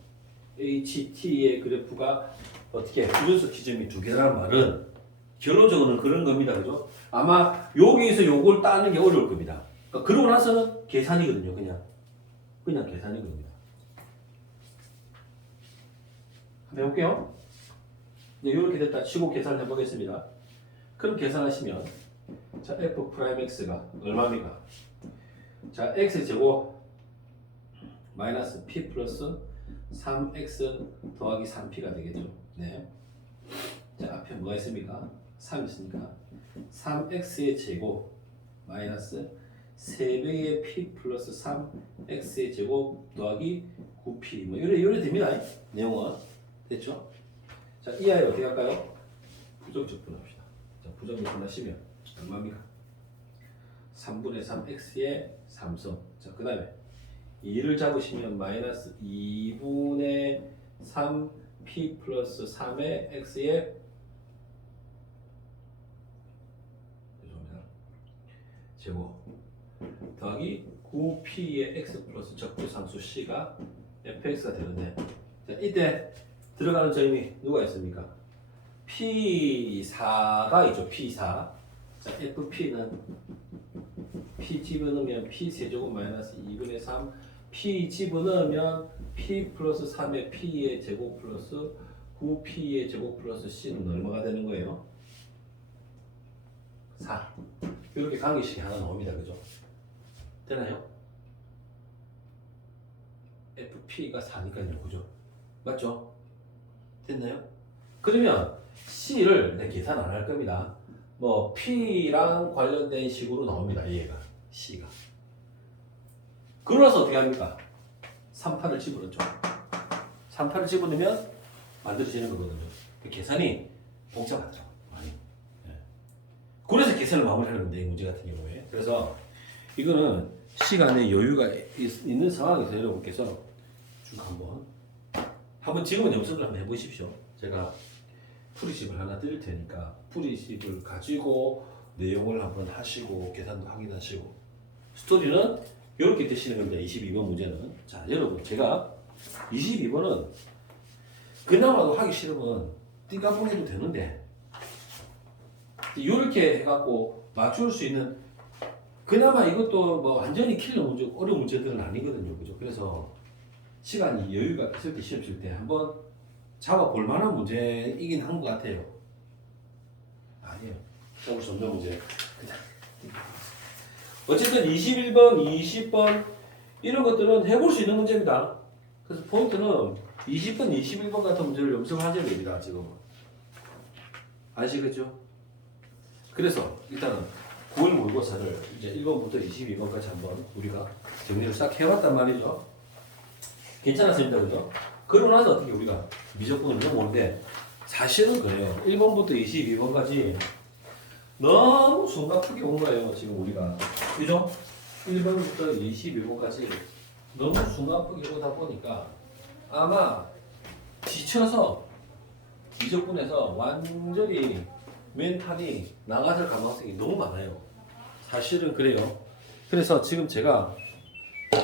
HT의 그래프가 어떻게 불연속 지점이 2개라는 말은 결론적으로는 그런 겁니다. 그죠? 아마 여기에서 요걸 따는 게 어려울 겁니다. 그러니까 그러고 나서는 계산이거든요. 그냥 계산이거든요. 한번 해볼게요. 이렇게 됐다 치고 계산을 해보겠습니다. 그럼 계산하시면 자 f 프라임 x가 얼마입니까? 자 x제곱 마이너스 p 플러스 3x 더하기 3p가 되겠죠. 네. 자, 앞에 뭐가 있습니까? 3 있으니까 3x의 제곱 마이너스 3배의 p 플러스 3x의 제곱 더하기 9p 뭐 이래 됩니다. 내용은 됐죠? 자, 이 아이 어떻게 할까요? 부정적분합시다. 자, 부정적분하시면 얼마입니까? 3분의 3x의 3성. 자, 그 다음에 2를 잡으시면 마이너스 2분의 3p 플러스 3의 x의 죄송합니다. 제곱 더하기 9p의 x 플러스 적분상수 c가 fx가 되는데, 자, 이때 들어가는 점이 누가 있습니까? P4가 있죠. P4. 자, FP는 P 집어넣으면 P 세제곱 마이너스 2분의 3 P 집어넣으면 P 플러스 3의 P의 제곱 플러스 9P의 제곱 플러스 C는 얼마가 되는 거예요? 4. 이렇게 관계식이 하나 나옵니다. 그죠? 되나요? FP가 4니까요. 그죠? 맞죠? 됐나요? 그러면 C를 내 계산 안 할 겁니다. 뭐 P랑 관련된 식으로 나옵니다. 얘가 C가. 그러나서 어떻게 합니까? 38을 집어넣죠. 38을 집어넣으면 만들어지는 거거든요. 계산이 복잡하더라고요. 많이. 네. 그래서 계산을 마무리하는 건데, 이 문제 같은 경우에. 그래서 이거는 시간에 여유가 있는 상황에서 여러분께서 쭉 한번 지금은 연습을 한번 해보십시오. 제가 풀이집을 하나 드릴 테니까 풀이집을 가지고 내용을 한번 하시고 계산도 확인하시고, 스토리는 이렇게 되시는 겁니다. 22번 문제는. 자, 여러분, 제가 22번은 그나마도 하기 싫으면 띠까뽕 해도 되는데, 이렇게 해갖고 맞출 수 있는, 그나마 이것도 뭐 완전히 킬러 문제, 어려운 문제들은 아니거든요. 그죠? 그래서 시간이 여유가 있을 때, 시험 칠 때 한번 잡아볼 만한 문제이긴 한 것 같아요. 아니에요. 서울 점점 문제. 어쨌든 21번, 20번 이런 것들은 해볼 수 있는 문제입니다. 그래서 포인트는 20번, 21번 같은 문제를 연습하셔야 됩니다. 지금 아시겠죠? 그래서 일단은 9월 모의고사를 이제 1번부터 22번까지 한번 우리가 정리를 싹 해봤단 말이죠. 괜찮았습니다. 그죠? 그러고 나서 어떻게 우리가 미적분을 넘어오는데, 사실은 그래요. 1번부터 22번까지 너무 숨가쁘게 온 거예요. 지금 우리가. 그죠? 1번부터 22번까지 너무 숨가쁘게 오다 보니까 아마 지쳐서 미적분에서 완전히 멘탈이 나가실 가능성이 너무 많아요. 사실은 그래요. 그래서 지금 제가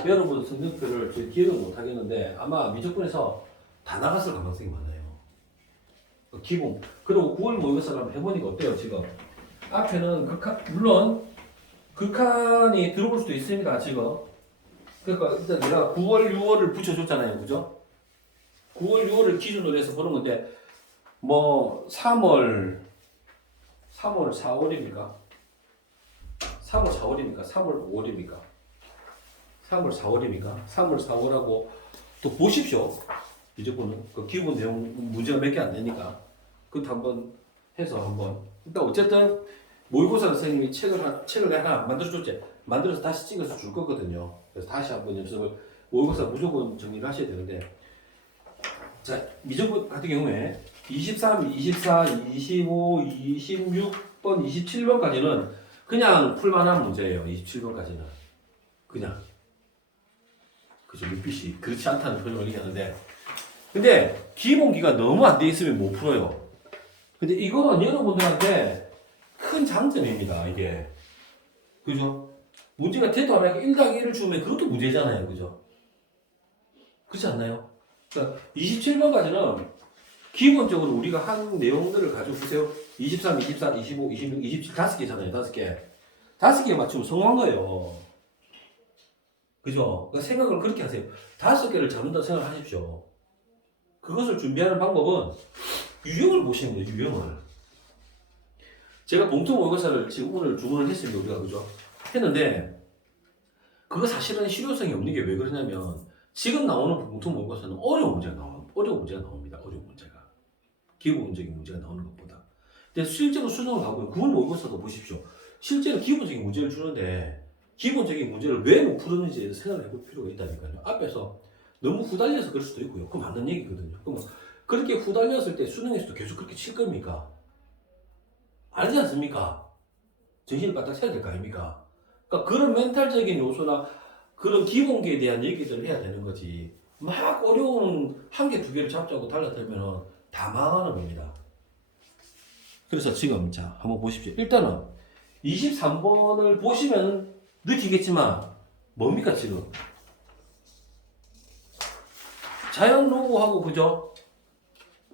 여러분 성적표를 기억을 못 하겠는데 아마 미적분에서 다 나갔을 가능성이 많아요. 기본. 그리고 9월 모의고사를 한번 해보니까 어때요? 지금 앞에는 극한, 물론 극한이 들어올 수도 있습니다. 지금. 그러니까 일단 내가 9월, 6월을 붙여줬잖아요. 그죠? 9월, 6월을 기준으로 해서 보는 건데, 뭐 3월, 4월입니까? 3월, 4월입니까? 3월, 5월입니까? 3월, 4월입니까? 3월, 4월하고 또 보십시오. 미적분은 그 기본 내용 문제가 몇 개 안 되니까 그것도 한번 해서 한번. 일단 어쨌든 모의고사 선생님이 책을 하나 만들어줬지. 만들어서 다시 찍어서 줄 거거든요. 그래서 다시 한번 연습을, 모의고사 무조건 정리를 하셔야 되는데, 자, 미적분 같은 경우에 23, 24, 25, 26번, 27번까지는 그냥 풀만한 문제예요. 27번까지는 그냥. 그죠? 눈빛이 그렇지 않다는 표현을 얘기하는데, 근데 기본기가 너무 안 돼 있으면 못 풀어요. 근데 이거는 여러분들한테 큰 장점입니다. 이게. 그죠? 문제가 대도 안 하니까 1-1을 주면 그것도 문제잖아요. 그죠? 그렇지 않나요? 그러니까 27번까지는 기본적으로 우리가 한 내용들을 가지고 보세요. 23, 24, 25, 26, 27 5개잖아요. 5개. 5개 맞추면 성공한 거예요. 그죠? 그러니까 생각을 그렇게 하세요. 5개를 잡는다 생각하십시오. 그것을 준비하는 방법은 유형을 보시는 거예요. 유형을. 제가 봉투 모의고사를 지금 오늘 주문을 했습니다. 우리가. 그죠? 했는데 그거 사실은 실효성이 없는 게 왜 그러냐면 지금 나오는 공통 모의고사는 어려운 문제가 나옵니다. 어려운 문제가. 기본적인 문제가 나오는 것보다. 근데 실제로 수능을 가보면 구분 모의고사도 보십시오. 실제로 기본적인 문제를 주는데 기본적인 문제를 왜 못 풀었는지에 대해서 생각을 해볼 필요가 있다니까요. 앞에서 너무 후달려서 그럴 수도 있고요. 그건 맞는 얘기거든요. 그럼 그렇게 후달렸을 때 수능에서도 계속 그렇게 칠 겁니까? 아니지 않습니까? 정신을 바짝 차려야 될 거 아닙니까? 그러니까 그런 멘탈적인 요소나 그런 기본기에 대한 얘기들을 해야 되는 거지. 막 어려운 한 개, 두 개를 잡자고 달라들면 다 망하는 겁니다. 그래서 지금 자 한번 보십시오. 일단은 23번을 보시면 느끼겠지만 뭡니까 지금? 자연 로고하고 그죠?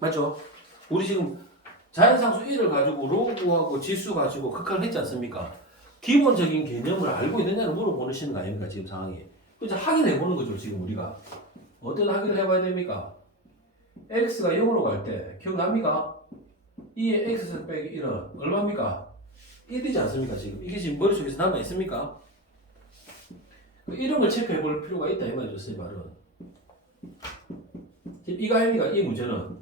맞죠? 우리 지금 자연상수 1을 가지고 로그하고 지수 가지고 극한을 했지 않습니까? 기본적인 개념을 알고 있느냐를 물어보시는 거 아닙니까? 지금 상황이. 그래서 확인해 보는 거죠, 지금 우리가. 어떤 확인을 해봐야 됩니까? x가 0으로 갈 때, 기억납니까? 2의 x 빼기 1은 얼마입니까? 1이지 않습니까, 지금? 이게 지금 머릿속에서 남아 있습니까? 이런 걸 체크해 볼 필요가 있다, 이 말이죠, 제 말은. 지금 이거 아닙니까? 이 문제는.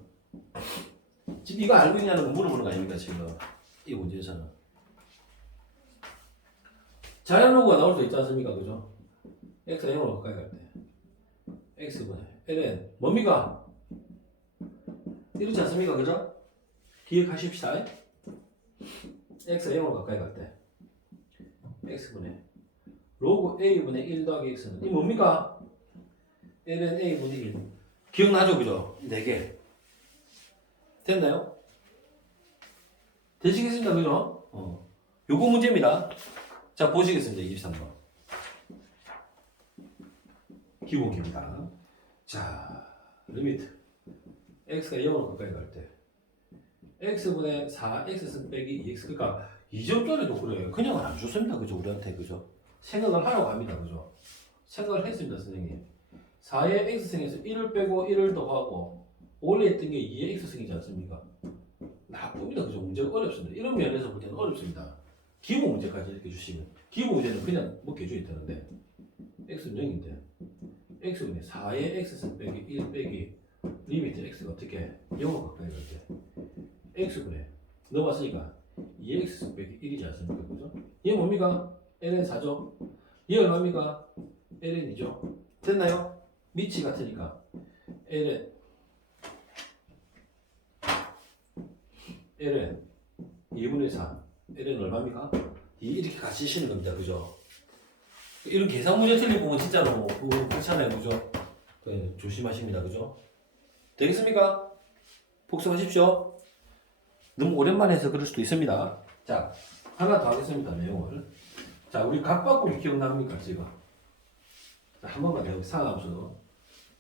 지금 이거 알고 있냐는 거 물어보는 거 아닙니까, 지금? 이 문제에서는. 자연 로그가 나올 수 있지 않습니까, 그죠? x가 0으로 가까이 갈 때. x분의 ln 뭡니까? 이렇지 않습니까, 그죠? 기억하십시다. x가 0으로 가까이 갈 때. x분의 로그 a분의 1 더하기 x는 이 뭡니까? ln a분의 1. 기억나죠, 그죠? 4개. 됐나요? 되시겠습니다, 그죠? 요거 문제입니다. 자, 보시겠습니다, 23번. 기본기입니다. 자, 리미트. x가 0으로 가까이 갈 때. x분의 4x 빼기 2x. 그러니까 2점짜리도 그래요. 그냥은 안 줬습니다, 그죠? 우리한테, 그죠? 생각을 하라고 합니다, 그죠? 생각을 했습니다, 선생님. 4의 x승에서 1을 빼고 1을 더하고 원래 했던 게 2의 x승이지 않습니까? 나쁩니다, 그죠? 문제가 어렵습니다. 이런 면에서 볼 때는 어렵습니다. 기본 문제까지 이렇게 주시면 기본 문제는 그냥 뭐 개조이 되는데 x는 0인데 x분의 4의 x승 빼기 1 빼기 리미트 x가 어떻게 0으로 가까이 갈 때 x분의 넣어봤으니까 2의 x승 빼기 1이지 않습니까? 그죠? 얘 뭡니까? ln 4죠? 얘 얼마입니까? ln이죠? 됐나요? 밑이 같으니까 ln 2분의 4 ln 얼마입니까? 이렇게 같이 쓰는 겁니다, 그죠? 이런 계산 문제 틀린 부분 진짜로 그렇잖아요, 그죠? 조심하십니다, 그죠? 되겠습니까? 복습하십시오. 너무 오랜만에 해서 그럴 수도 있습니다. 자, 하나 더 하겠습니다, 내용을. 자, 우리 각바꿈이 기억납니까, 지금? 자, 한 번만 더 상하면서.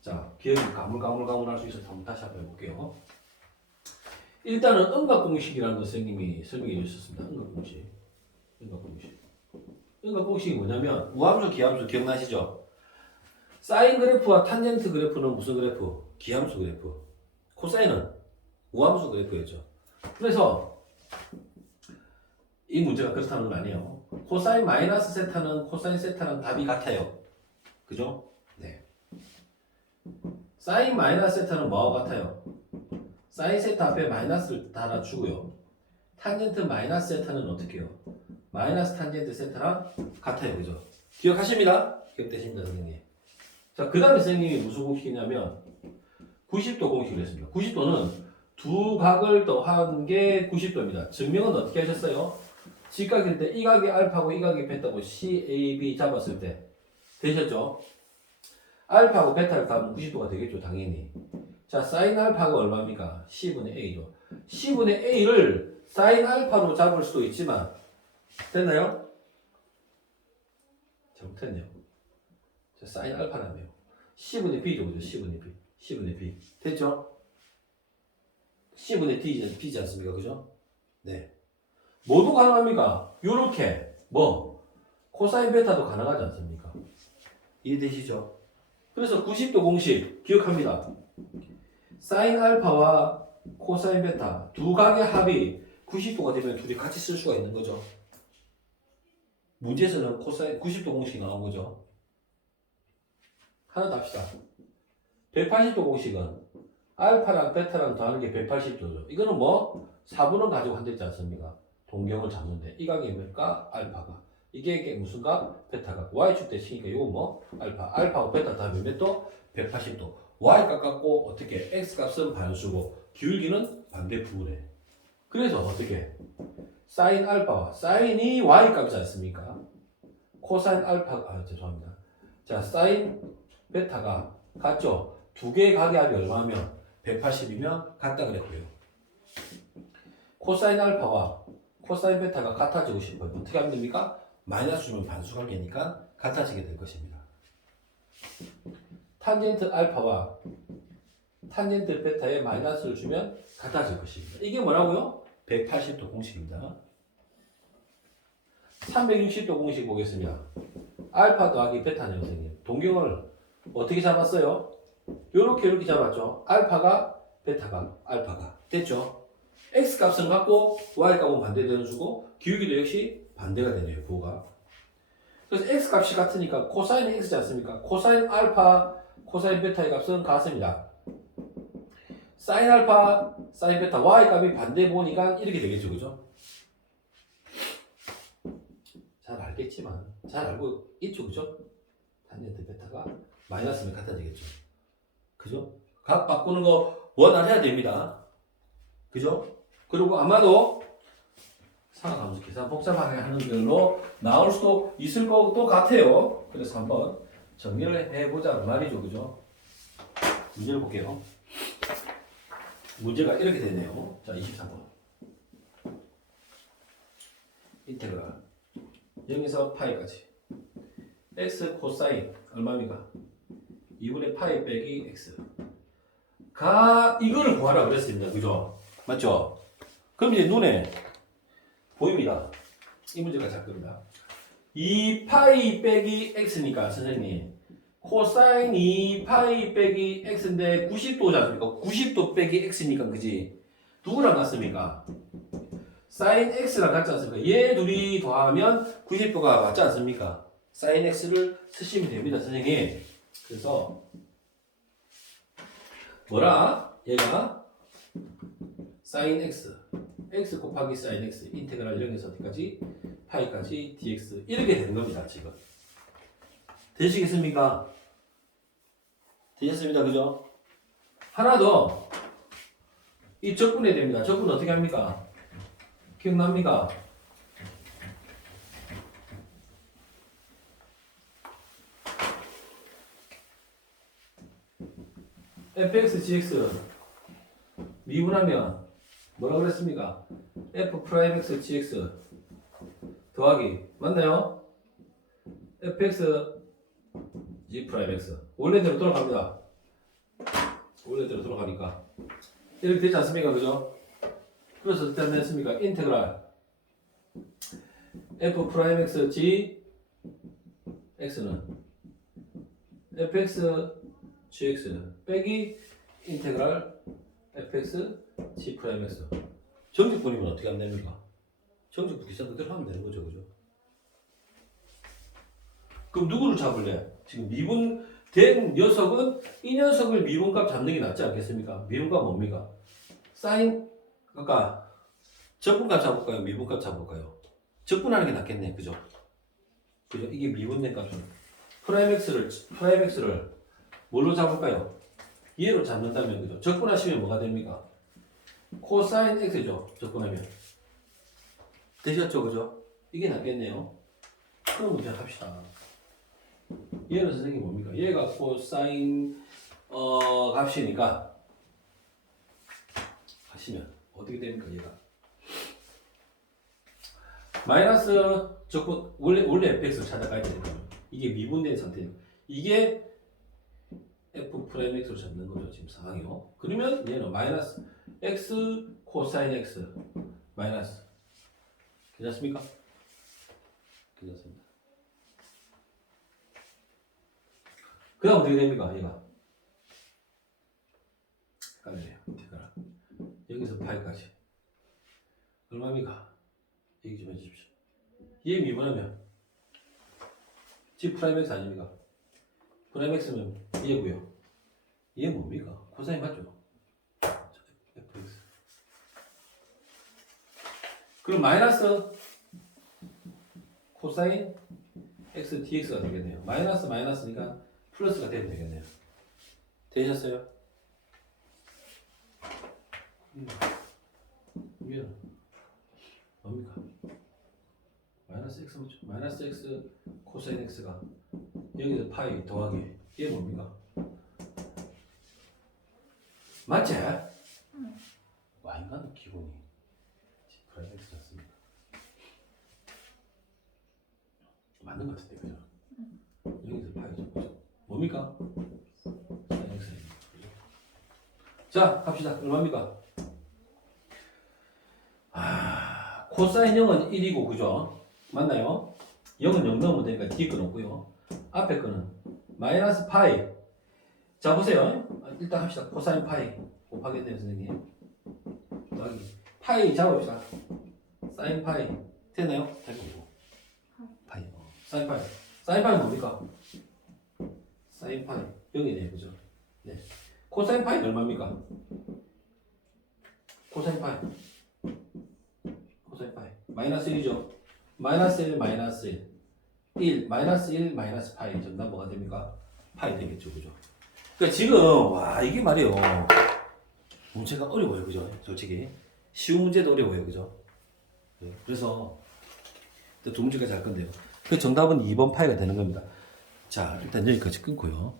자, 기억이 가물가물할 수 있어서 한번 다시 한번 해볼게요. 일단은 음각공식이라는 거 선생님이 설명해 주셨습니다. 음각공식. 음각공식이 뭐냐면 우함수, 기함수 기억나시죠? 사인 그래프와 탄젠트 그래프는 무슨 그래프? 기함수 그래프. 코사인은 우함수 그래프였죠. 그래서 이 문제가 그렇다는 건 아니에요. 코사인 마이너스 세타는 코사인 세타는 답이 같아요. 그죠? 네. 사인 마이너스 세타는 뭐와 같아요? 사인 세타 앞에 마이너스를 달아주고요. 탄젠트 마이너스 세타는 어떻게 해요? 마이너스 탄젠트 세타랑 같아요. 그죠? 기억하십니다? 기억되십니다, 선생님? 자, 그 다음에 선생님이 무슨 공식이냐면 90도 공식을 했습니다. 90도는 두 각을 더한 게 90도입니다. 증명은 어떻게 하셨어요? 직각일 때 이 각이 알파고 이 각이 베타고 CAB 잡았을 때 되셨죠? 알파하고 베타를 더하면 90도가 되겠죠, 당연히. 자, 사인 알파가 얼마입니까? C분의 A죠. C분의 A를 사인 알파로 잡을 수도 있지만 됐나요? 잘못했네요. 자, 사인 알파라며요. C분의 B죠, 그죠? C분의 B. C분의 B. 됐죠? C분의 B지 않습니까? 그죠? 네. 뭐도 가능합니까? 요렇게 뭐 코사인 베타도 가능하지 않습니까? 이해되시죠? 그래서 90도 공식 기억합니다. 사인 알파와 코사인 베타 두 각의 합이 90도가 되면 둘이 같이 쓸 수가 있는 거죠. 문제에서는 코사인 90도 공식이 나온 거죠. 하나 더 합시다. 180도 공식은 알파랑 베타랑 더하는 게 180도죠. 이거는 뭐 4분원 가지고 한댔지 않습니까? 동경을 잡는데 이 각이 뭘까? 알파가. 이게 무슨 각? 베타가. y축 대칭이니까 이거 뭐? 알파하고 베타 다 몇 도? 180도. y값 갖고 어떻게? x값은 반수고 기울기는 반대부분에. 그래서 어떻게? 사인 알파와 사인이 y값이지 않습니까? 코사인 알파, 죄송합니다. 자, 사인 베타가 같죠? 두 개의 각의 합이 얼마면? 180이면 같다 그랬고요. 코사인 알파와 코사인 베타가 같아지고 싶어요. 어떻게 하면 됩니까? 마이너스 주면 반수 관계니까 같아지게 될 것입니다. 탄젠트 알파와 탄젠트 베타에 마이너스를 주면 같아질 것입니다. 이게 뭐라고요? 180도 공식입니다. 360도 공식 보겠습니다. 알파 더하기 베타네요, 선생님. 동경을 어떻게 잡았어요? 이렇게 잡았죠. 알파가 베타가 알파가 됐죠. x 값은 같고 y 값은 반대되는 수고 기울기도 역시 반대가 되네요. 부호가. 그래서 x 값이 같으니까 코사인 x지 않습니까? 코사인 알파, 코사인 베타의 값은 같습니다. 사인 알파, 사인 베타, y 값이 반대 보니까 이렇게 되겠죠, 그죠? 잘 알겠지만 잘 알고 있죠, 그죠? 탄젠트 베타가 마이너스면 같아지겠죠. 그죠? 각 바꾸는 거 원활해야 됩니다. 그죠? 그리고 아마도 상하함수 계산 복잡하게 하는 걸로 나올 수도 있을 것도 같아요. 그래서 한번 정리를 해보자 말이죠. 그죠? 문제를 볼게요. 문제가 이렇게 되네요. 자, 23번. 인테그랄 0에서 파이까지 x 코사인 얼마입니까? 2분의 파이 빼기 x 이거를 구하라 그랬습니다. 그죠? 맞죠? 그럼 이제 눈에 보입니다. 이 문제가 잘 겁니다. 2파이 빼기 x니까 선생님 코사인 2파이 빼기 x인데 90도지 않습니까? 90도 빼기 x니까 그지? 누구랑 같습니까? 사인 x랑 같지 않습니까? 얘 둘이 더하면 90도가 맞지 않습니까? 사인 x를 쓰시면 됩니다, 선생님. 그래서 뭐라? 얘가 사인 x, x 곱하기 사인 x, 인테그랄 0에서 어디까지? 파이까지 dx 이렇게 되는 겁니다, 지금. 되시겠습니까? 되셨습니다, 그죠? 하나 더, 이 적분해야 됩니다. 적분 어떻게 합니까? 기억납니까? fx, gx 미분하면 뭐라 그랬습니까? f 프라임 x, gx 더하기 맞나요? fx, g 프라임 x 원래대로 돌아갑니다. 원래대로 돌아가니까 이렇게 되지 않습니까? 그죠? 그래서 어떻게 하면 했습니까? 인테그랄 f 프라임 x, g x는 fx, gx 빼기 인테그랄 fx, g 프라임 x 정직분이면 어떻게 하면 됩니까? 정직분 기사 그대로 하면 되는 거죠, 그죠? 그럼 누구를 잡을래? 지금 미분된 녀석은 이 녀석을 미분값 잡는 게 낫지 않겠습니까? 미분값 뭡니까? 사인, 그러니까 적분값 잡을까요? 미분값 잡을까요? 적분하는 게 낫겠네, 그죠? 그죠? 이게 미분된 값은 프라임 x를 뭘로 잡을까요? 얘로 잡는다면, 그죠? 적분하시면 뭐가 됩니까? 코사인 x죠, 적분하면. 되셨죠, 그죠? 이게 낫겠네요. 그럼 문제 합시다. 얘는 선생님 뭡니까? 얘가 코사인 값이니까 하시면 어떻게 됩니까? 얘가 마이너스 적분 원래 fx를 찾아가야 되니까 이게 미분된 상태예요. 이게 f 프라임 x로 잡는 거죠, 지금 상황이요. 그러면 얘는 마이너스 x 코사인 x 마이너스 괜찮습니까? 괜찮습니다. 그 다음 어떻게 됩니까? 얘가 헷갈려요. 여기서 파이까지 얼마입니까? 얘기 좀 해주십시오. 얘 미분하면 g 프라임 x 아닙니까? 프라임 x면 이해고요. 이해 뭡니까? 코사인 맞죠? fx. 그럼 마이너스 코사인 x dx가 되겠네요. 마이너스 마이너스니까 플러스가 되면 되겠네요. 되셨어요? 이게 뭡니까? 마이너스 x 맞죠? 마이너스 x 코사인 x가 여기서 파이 더하기 이게 뭡니까? 맞지? 와인가는 기본이 프라임 x 잖습니까? 맞는 것 같은데 그죠? 여기서 파이죠 그죠? 뭡니까? 사인 x 자 갑시다. 얼마입니까? 코사인 0은 1이고 그죠? 맞나요? 0은 0 넣으면 되니까 뒤에 건 없고요. 앞에 거는 마이너스 파이. 자 보세요. 일단 합시다. 코사인 파이 곱하겠네요 선생님. 더하기 파이 잡읍시다. 사인 파이 되나요? 되고 파이. 사인 파이. 사인 파이는 뭡니까? 사인 파이 0이네요 그죠? 네. 코사인 파이는 얼마입니까? 코사인 파이. 코사인 파이. 마이너스 1이죠? 마이너스 1, 마이너스 1. 마이너스 1, 마이너스 파이. 정답 뭐가 됩니까? 파이 되겠죠, 그죠? 그러니까 지금, 와, 이게 말이에요. 문제가 어려워요, 그죠? 솔직히. 쉬운 문제도 어려워요, 그죠? 네. 그래서, 두 문제까지 할 건데요. 그 정답은 2번 파이가 되는 겁니다. 자, 일단 여기까지 끊고요.